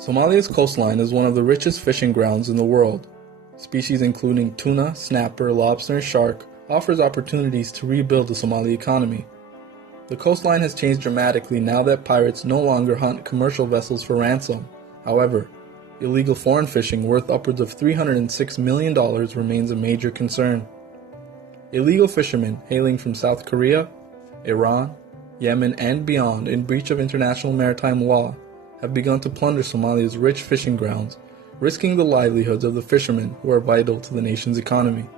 Somalia's coastline is one of the richest fishing grounds in the world. Species including tuna, snapper, lobster, and shark offers opportunities to rebuild the Somali economy. The coastline has changed dramatically now that pirates no longer hunt commercial vessels for ransom. However, illegal foreign fishing worth upwards of $306 million remains a major concern. Illegal fishermen hailing from South Korea, Iran, Yemen, and beyond in breach of international maritime law have begun to plunder Somalia's rich fishing grounds, risking the livelihoods of the fishermen who are vital to the nation's economy.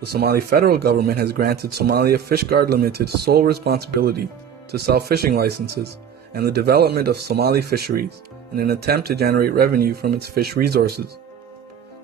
The Somali federal government has granted Somalia Fish Guard Limited sole responsibility to sell fishing licenses and the development of Somali fisheries in an attempt to generate revenue from its fish resources.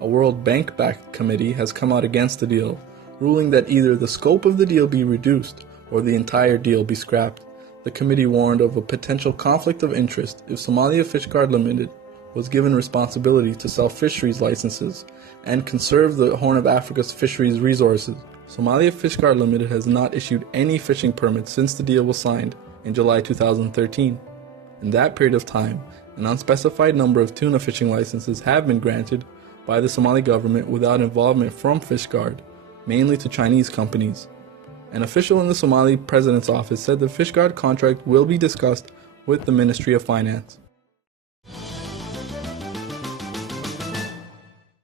A World Bank-backed committee has come out against the deal, ruling that either the scope of the deal be reduced or the entire deal be scrapped. The committee warned of a potential conflict of interest if Somalia Fish Guard Limited was given responsibility to sell fisheries licenses and conserve the Horn of Africa's fisheries resources. Somalia Fish Guard Limited has not issued any fishing permits since the deal was signed in July 2013. In that period of time, an unspecified number of tuna fishing licenses have been granted by the Somali government without involvement from Fish Guard, mainly to Chinese companies. An official in the Somali president's office said the Fish Guard contract will be discussed with the Ministry of Finance.